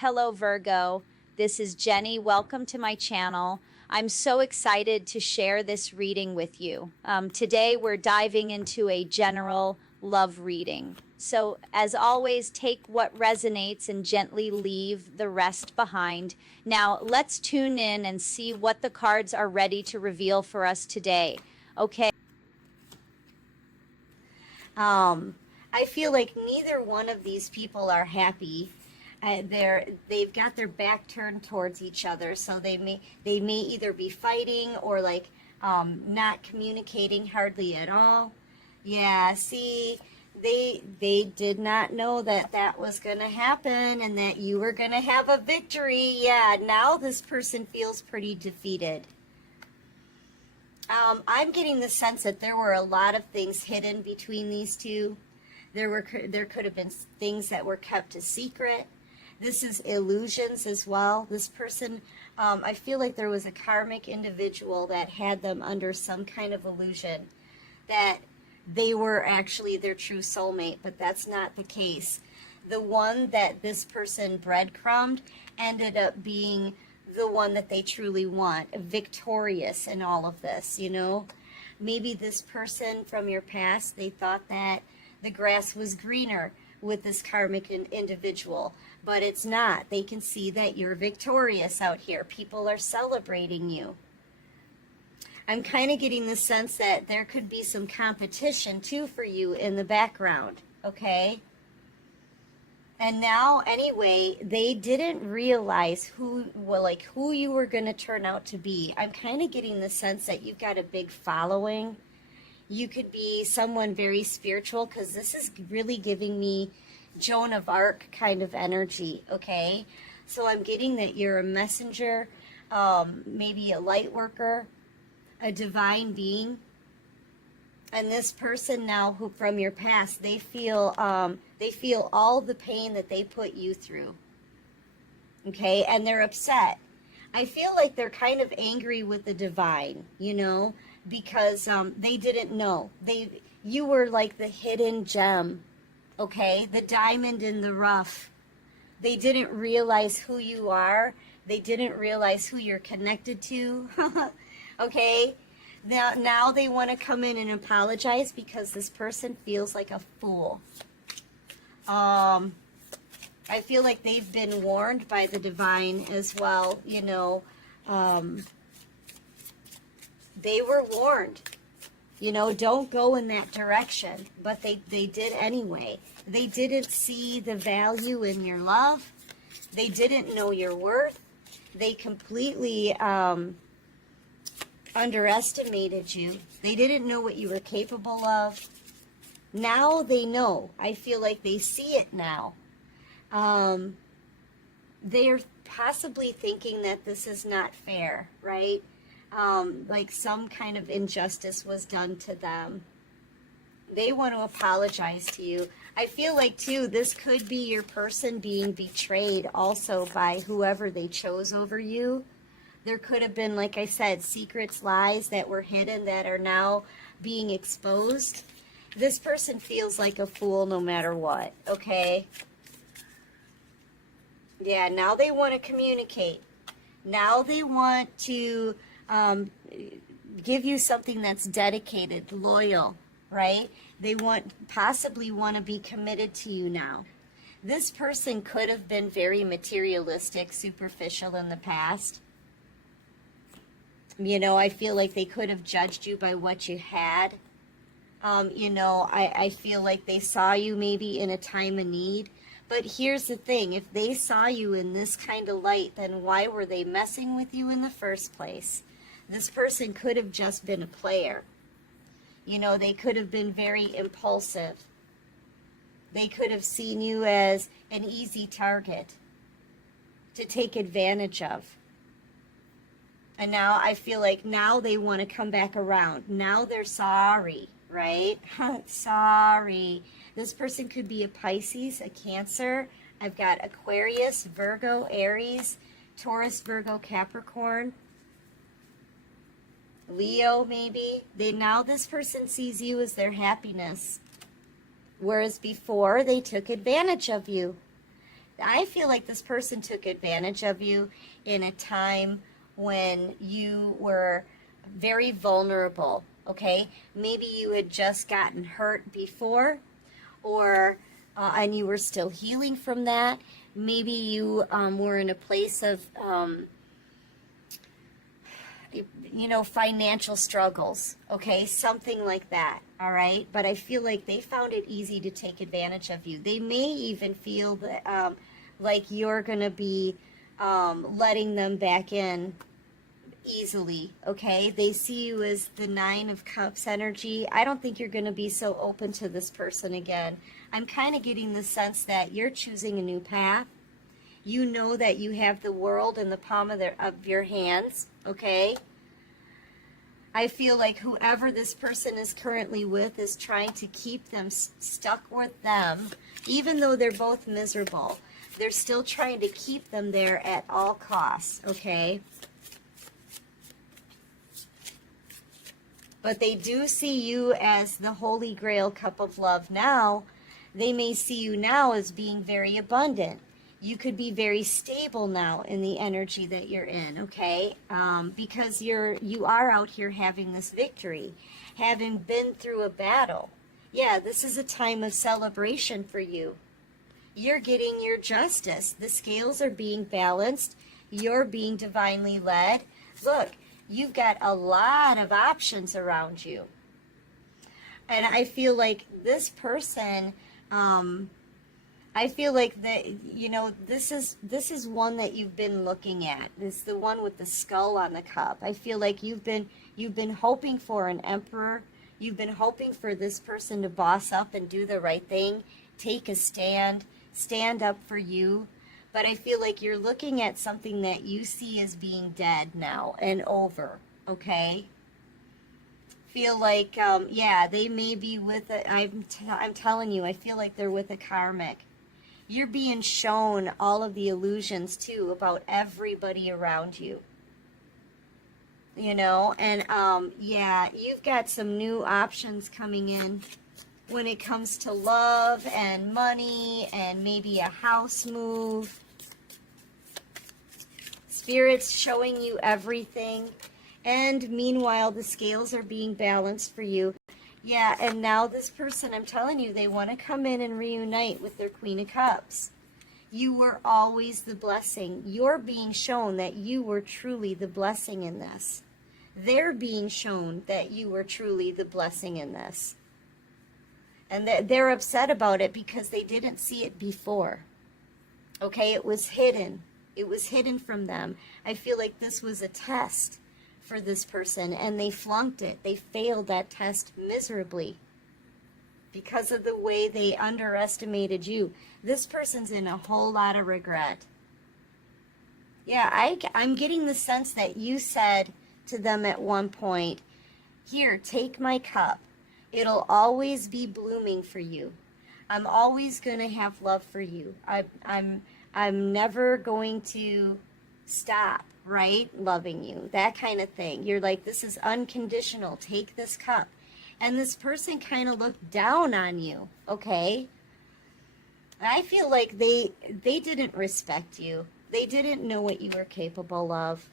Hello, Virgo. This is Jenny. Welcome to my channel. I'm so excited to share this reading with you. Today, we're diving into a general love reading. So, as always, take what resonates and gently leave the rest behind. Now, let's tune in and see what the cards are ready to reveal for us today. Okay. I feel like neither one of these people are happy. They've got their back turned towards each other, so they may either be fighting or not communicating hardly at all. Yeah, see, they did not know that that was going to happen and that you were going to have a victory. Yeah, now this person feels pretty defeated. I'm getting the sense that there were a lot of things hidden between these two. There could have been things that were kept a secret. This is illusions as well. This person, I feel like there was a karmic individual that had them under some kind of illusion that they were actually their true soulmate, but that's not the case. The one that this person breadcrumbed ended up being the one that they truly want, victorious in all of this, you know. Maybe this person from your past, they thought that the grass was greener with this karmic individual, but it's not. They can see that you're victorious out here. People are celebrating you. I'm kind of getting the sense that there could be some competition too for you in the background, okay? And now, anyway, they didn't realize who you were going to turn out to be. I'm kind of getting the sense that you've got a big following. You could be someone very spiritual, because this is really giving me Joan of Arc kind of energy, okay? So I'm getting that you're a messenger, maybe a light worker, a divine being. And this person now, who from your past, they feel all the pain that they put you through, okay? And they're upset. I feel like they're kind of angry with the divine, you know, because they didn't know. You were like the hidden gem, okay? The diamond in the rough. They didn't realize who you are. They didn't realize who you're connected to, okay? Now they want to come in and apologize because this person feels like a fool. I feel like they've been warned by the divine as well, you know. They were warned, you know, don't go in that direction. But they did anyway. They didn't see the value in your love. They didn't know your worth. They completely underestimated you. They didn't know what you were capable of. Now they know. I feel like they see it now. They're possibly thinking that this is not fair, right? Like some kind of injustice was done to them. They want to apologize to you. I feel like, too, this could be your person being betrayed also by whoever they chose over you. There could have been, like I said, secrets, lies that were hidden that are now being exposed. This person feels like a fool no matter what, okay? Yeah, now they want to communicate. Now they want to give you something that's dedicated, loyal, right? They possibly want to be committed to you now. This person could have been very materialistic, superficial in the past. You know, I feel like they could have judged you by what you had. You know, I feel like they saw you maybe in a time of need. But here's the thing. If they saw you in this kind of light, then why were they messing with you in the first place? This person could have just been a player. You know, they could have been very impulsive. They could have seen you as an easy target to take advantage of. And now I feel like now they want to come back around. Now they're sorry, right? Sorry. This person could be a Pisces, a Cancer. I've got Aquarius, Virgo, Aries, Taurus, Virgo, Capricorn, Leo maybe. Now this person sees you as their happiness. Whereas before they took advantage of you. I feel like this person took advantage of you in a time when you were very vulnerable, okay? Maybe you had just gotten hurt before, or and you were still healing from that. Maybe you were in a place of financial struggles, okay? Something like that, all right? But I feel like they found it easy to take advantage of you. They may even feel that like you're going to be letting them back in easily, okay? They see you as the Nine of Cups energy. I don't think you're going to be so open to this person again. I'm kind of getting the sense that you're choosing a new path. You know that you have the world in the palm of your hands, okay? I feel like whoever this person is currently with is trying to keep them stuck with them, even though they're both miserable. They're still trying to keep them there at all costs, okay? But they do see you as the Holy Grail cup of love now. They may see you now as being very abundant. You could be very stable now in the energy that you're in, okay? Because you are out here having this victory, having been through a battle. Yeah, this is a time of celebration for you. You're getting your justice. The scales are being balanced. You're being divinely led. Look, you've got a lot of options around you. And I feel like this person, I feel like that, this is one that you've been looking at. This is the one with the skull on the cup. I feel like you've been hoping for an emperor. You've been hoping for this person to boss up and do the right thing, take a stand up for you. But I feel like you're looking at something that you see as being dead now and over, okay? Feel like, they may be with I'm telling you, I feel like they're with a karmic. You're being shown all of the illusions, too, about everybody around you. And, you've got some new options coming in when it comes to love and money and maybe a house move. Spirit's showing you everything. And meanwhile, the scales are being balanced for you. Yeah, and now this person, I'm telling you, they want to come in and reunite with their Queen of Cups. You were always the blessing. You're being shown that you were truly the blessing in this. They're being shown that you were truly the blessing in this. And they're upset about it because they didn't see it before. Okay, it was hidden. It was hidden from them. I feel like this was a test for this person, and they flunked it. They failed that test miserably because of the way they underestimated you. This person's in a whole lot of regret. Yeah, I'm getting the sense that you said to them at one point, here, take my cup. It'll always be blooming for you. I'm always going to have love for you. I'm never going to stop, right? Loving you, that kind of thing. You're like, this is unconditional. Take this cup. And this person kind of looked down on you, okay? I feel like they didn't respect you. They didn't know what you were capable of.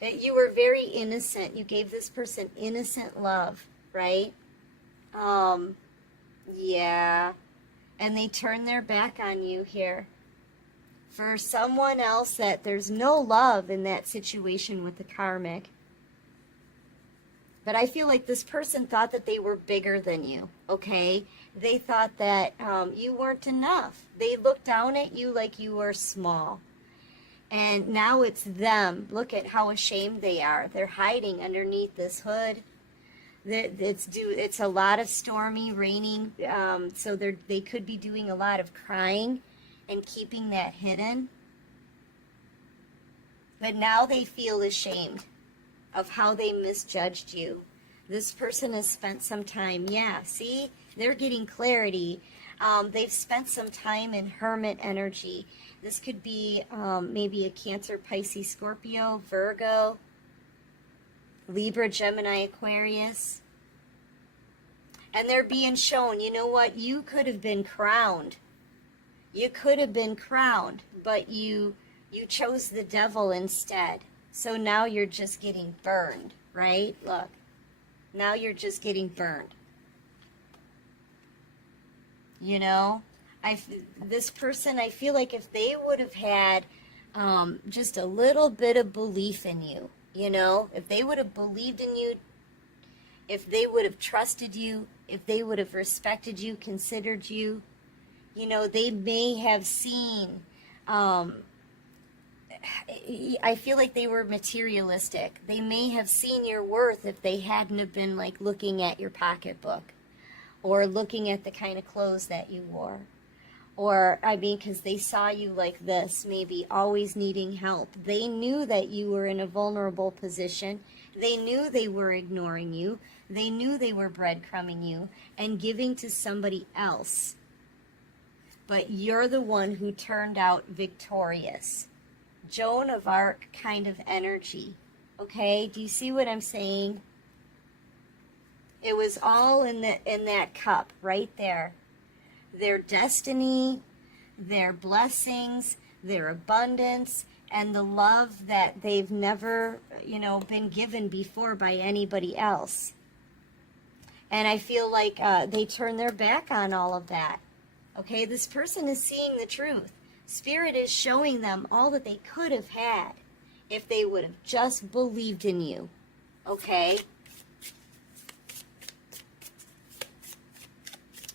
That you were very innocent. You gave this person innocent love, right? Yeah. And they turned their back on you here. For someone else that there's no love in that situation with the karmic. But I feel like this person thought that they were bigger than you, okay? They thought that you weren't enough. They looked down at you like you were small. And now it's them. Look at how ashamed they are. They're hiding underneath this hood. It's a lot of stormy, raining, so they could be doing a lot of crying and keeping that hidden. But now they feel ashamed of how they misjudged you. This person has spent some time, see, they're getting clarity. They've spent some time in hermit energy. This could be maybe a Cancer, Pisces, Scorpio, Virgo, Libra, Gemini, Aquarius. And they're being shown, you know what, you could have been crowned. You could have been crowned, but you chose the devil instead. So now you're just getting burned, right? Look, now you're just getting burned. You know, this person, I feel like if they would have had just a little bit of belief in you, you know, if they would have believed in you, if they would have trusted you, if they would have respected you, considered you, you know, they may have seen, I feel like they were materialistic. They may have seen your worth if they hadn't have been like looking at your pocketbook or looking at the kind of clothes that you wore. Or, I mean, because they saw you like this, maybe always needing help. They knew that you were in a vulnerable position. They knew they were ignoring you. They knew they were breadcrumbing you and giving to somebody else. But you're the one who turned out victorious. Joan of Arc kind of energy. Okay? Do you see what I'm saying? It was all in that cup right there. Their destiny, their blessings, their abundance, and the love that they've never, you know, been given before by anybody else. And I feel like they turn their back on all of that. Okay, this person is seeing the truth. Spirit is showing them all that they could have had if they would have just believed in you. Okay?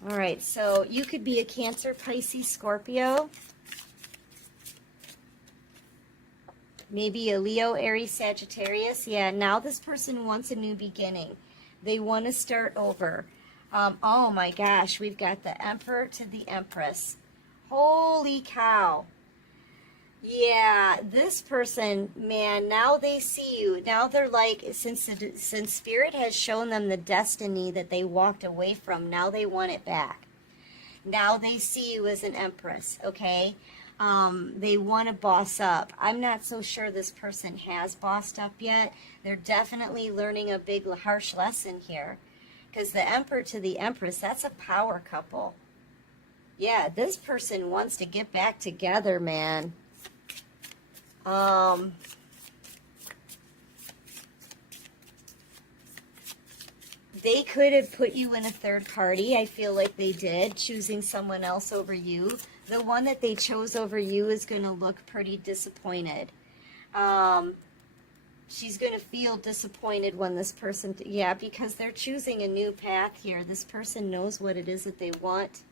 All right, so you could be a Cancer, Pisces, Scorpio. Maybe a Leo, Aries, Sagittarius. Yeah, now this person wants a new beginning. They want to start over. Oh my gosh, we've got the Emperor to the Empress. Holy cow. Yeah, this person, man, now they see you. Now they're like, since Spirit has shown them the destiny that they walked away from, now they want it back. Now they see you as an Empress, okay? They want to boss up. I'm not so sure this person has bossed up yet. They're definitely learning a big, harsh lesson here. Because the Emperor to the Empress, that's a power couple. Yeah, this person wants to get back together, man. They could have put you in a third party. I feel like they did, choosing someone else over you. The one that they chose over you is going to look pretty disappointed. She's going to feel disappointed when this person, yeah, because they're choosing a new path here. This person knows what it is that they want.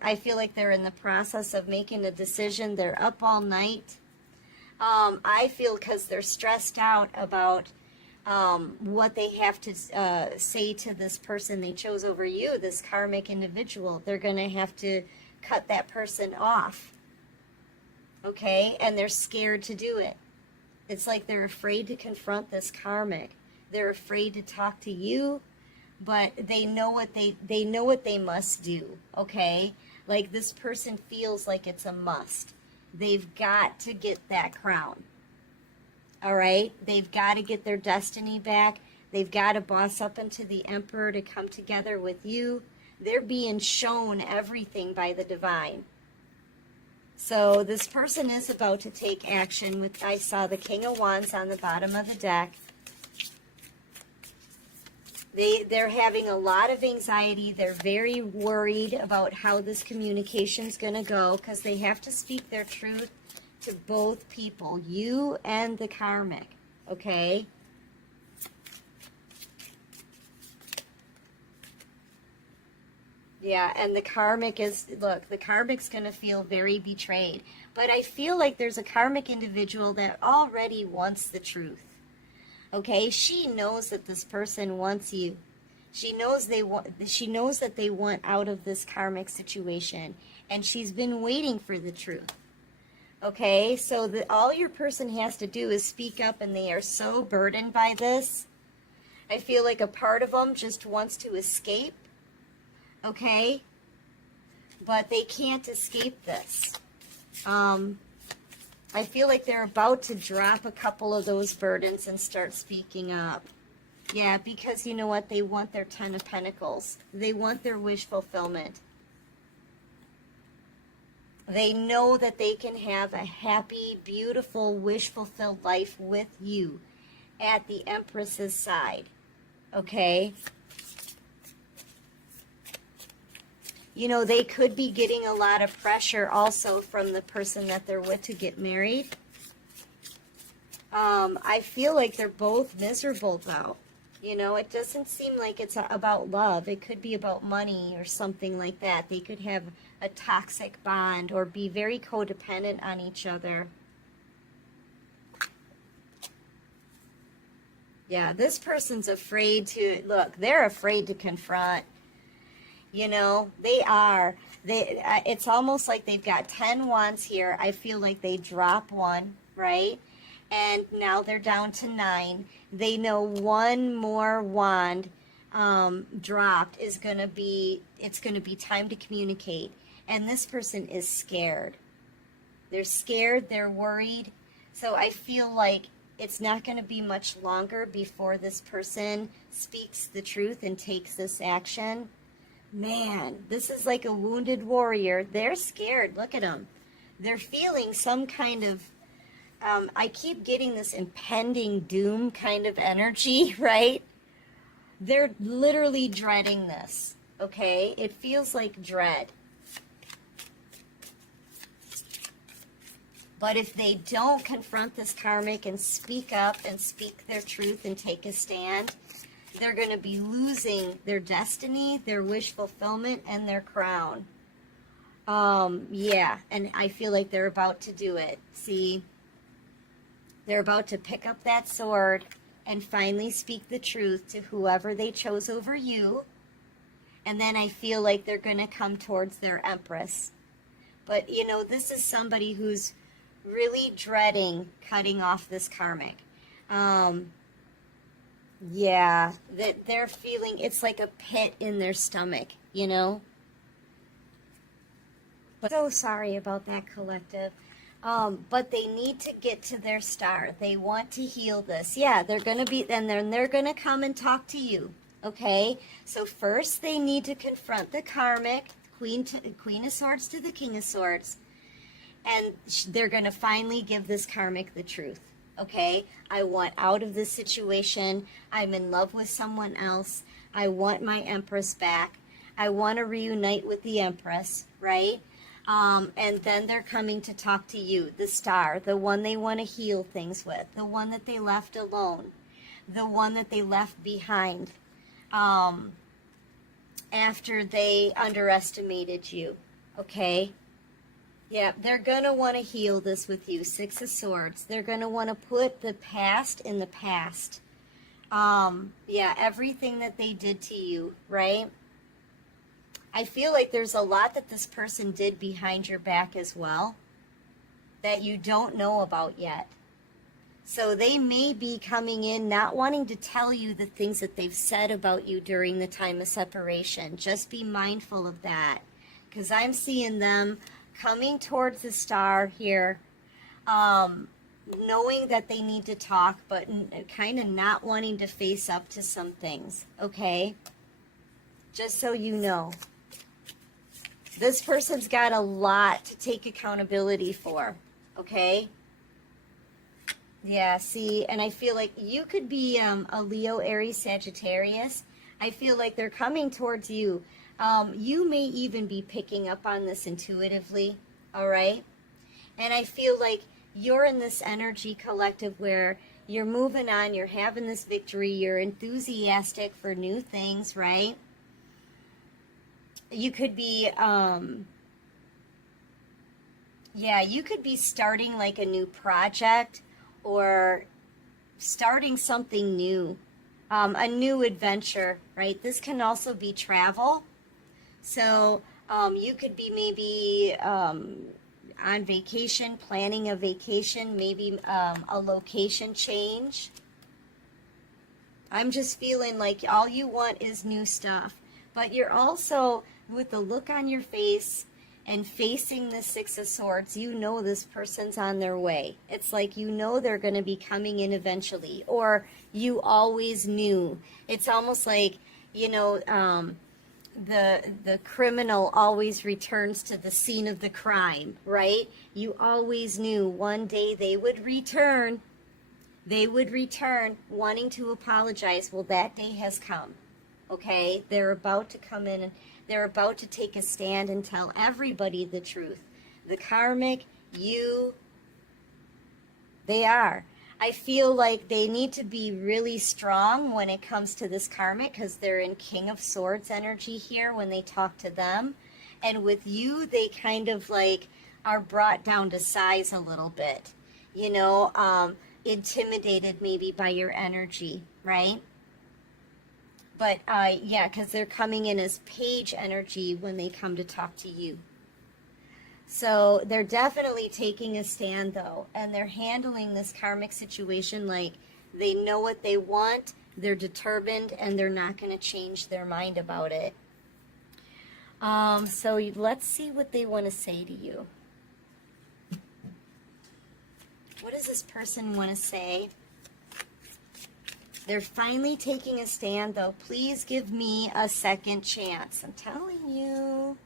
I feel like they're in the process of making a decision. They're up all night. I feel because they're stressed out about what they have to say to this person they chose over you, this karmic individual. They're going to have to cut that person off. Okay? And they're scared to do it. It's like they're afraid to confront this karmic. They're afraid to talk to you, but they know what they must do. Okay? Like this person feels like it's a must. They've got to get that crown. All right? They've got to get their destiny back. They've got to boss up into the Emperor to come together with you. They're being shown everything by the divine. So this person is about to take action. With I saw the King of Wands on the bottom of the deck. They're having a lot of anxiety. They're very worried about how this communication's going to go because they have to speak their truth to both people, you and the karmic, okay? Yeah, and the karmic is, look, the karmic's going to feel very betrayed. But I feel like there's a karmic individual that already wants the truth. Okay, she knows that this person wants you. She knows that they want out of this karmic situation, and she's been waiting for the truth. Okay, so all your person has to do is speak up, and they are so burdened by this. I feel like a part of them just wants to escape. Okay, but they can't escape this. I feel like they're about to drop a couple of those burdens and start speaking up. Yeah, because you know what? They want their 10 of Pentacles. They want their wish fulfillment. They know that they can have a happy, beautiful, wish-fulfilled life with you at the Empress's side. Okay? You know, they could be getting a lot of pressure also from the person that they're with to get married. I feel like they're both miserable though. You know, it doesn't seem like it's about love. It could be about money or something like that. They could have a toxic bond or be very codependent on each other. Yeah, this person's afraid to, look, they're afraid to confront. You know, they are. It's almost like they've got 10 wands here. I feel like they drop one, right? And now they're down to 9. They know one more wand dropped is going to be, it's going to be time to communicate. And this person is scared. They're scared, they're worried. So I feel like it's not going to be much longer before this person speaks the truth and takes this action. Man, this is like a wounded warrior. They're scared. Look at them. They're feeling some kind of, I keep getting this impending doom kind of energy, right? They're literally dreading this, okay? It feels like dread. But if they don't confront this karmic and speak up and speak their truth and take a stand, they're going to be losing their destiny, their wish fulfillment, and their crown. Yeah, and I feel like they're about to do it. See? They're about to pick up that sword and finally speak the truth to whoever they chose over you. And then I feel like they're going to come towards their Empress. But, you know, this is somebody who's really dreading cutting off this karmic. Yeah, that they're feeling it's like a pit in their stomach, you know? But so sorry about that, collective. But they need to get to their star. They want to heal this. Yeah, they're going to be, and then they're going to come and talk to you, okay? So first they need to confront the karmic, Queen of Swords to the King of Swords, and they're going to finally give this karmic the truth, okay? I want out of this situation. I'm in love with someone else. I want my Empress back. I want to reunite with the Empress, right? And then they're coming to talk to you, the star, the one they want to heal things with, the one that they left alone, the one that they left behind after they underestimated you, okay? Yeah, they're going to want to heal this with you, Six of Swords. They're going to want to put the past in the past. Yeah, everything that they did to you, right? I feel like there's a lot that this person did behind your back as well that you don't know about yet. So they may be coming in not wanting to tell you the things that they've said about you during the time of separation. Just be mindful of that, because I'm seeing them coming towards the star here, knowing that they need to talk, but kind of not wanting to face up to some things, okay? Just so you know. This person's got a lot to take accountability for, okay? Yeah, see, and I feel like you could be a Leo, Aries, Sagittarius. I feel like they're coming towards you. You may even be picking up on this intuitively, all right? And I feel like you're in this energy collective where you're moving on, you're having this victory, you're enthusiastic for new things, right? You could be, yeah, you could be starting like a new project or starting something new, a new adventure, right? This can also be travel. So you could be maybe on vacation, planning a vacation, maybe a location change. I'm just feeling like all you want is new stuff. But you're also, with the look on your face and facing the Six of Swords, you know this person's on their way. It's like you know they're going to be coming in eventually, or you always knew. It's almost like, you know, the criminal always returns to the scene of the crime, right? You always knew one day they would return. They would return wanting to apologize. Well, that day has come. Okay? They're about to come in and they're about to take a stand and tell everybody the truth. The karmic, you, they are. I feel like they need to be really strong when it comes to this karmic because they're in King of Swords energy here when they talk to them. And with you, they kind of like are brought down to size a little bit, you know, intimidated maybe by your energy, right? But yeah, because they're coming in as page energy when they come to talk to you. So they're definitely taking a stand, though, and they're handling this karmic situation like they know what they want, they're determined, and they're not going to change their mind about it. So let's see what they want to say to you. What does this person want to say? They're finally taking a stand, though. Please give me a second chance. I'm telling you.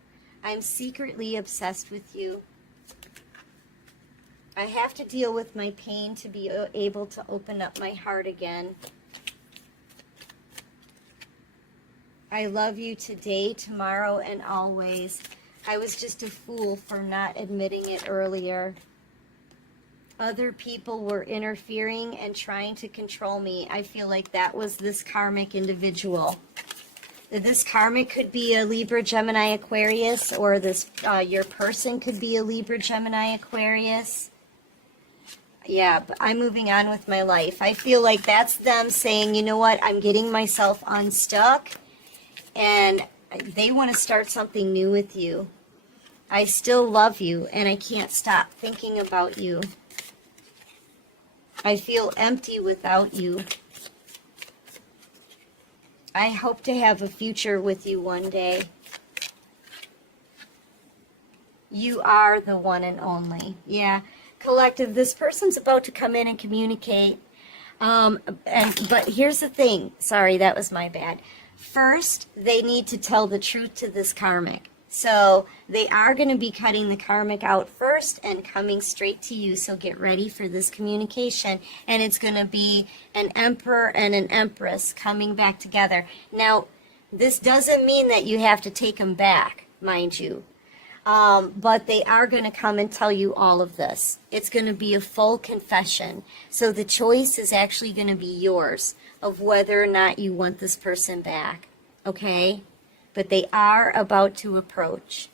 I'm secretly obsessed with you. I have to deal with my pain to be able to open up my heart again. I love you today, tomorrow, and always. I was just a fool for not admitting it earlier. Other people were interfering and trying to control me. I feel like that was this karmic individual. This karmic could be a Libra, Gemini, Aquarius, or this your person could be a Libra, Gemini, Aquarius. Yeah, but I'm moving on with my life. I feel like that's them saying, you know what, I'm getting myself unstuck, and they want to start something new with you. I still love you, and I can't stop thinking about you. I feel empty without you. I hope to have a future with you one day. You are the one and only. Yeah, collective, this person's about to come in and communicate. But here's the thing. Sorry, that was my bad. First, they need to tell the truth to this karmic. So they are going to be cutting the karmic out first and coming straight to you. So get ready for this communication. And it's going to be an emperor and an empress coming back together. Now, this doesn't mean that you have to take them back, mind you. But they are going to come and tell you all of this. It's going to be a full confession. So the choice is actually going to be yours of whether or not you want this person back. Okay? But they are about to approach.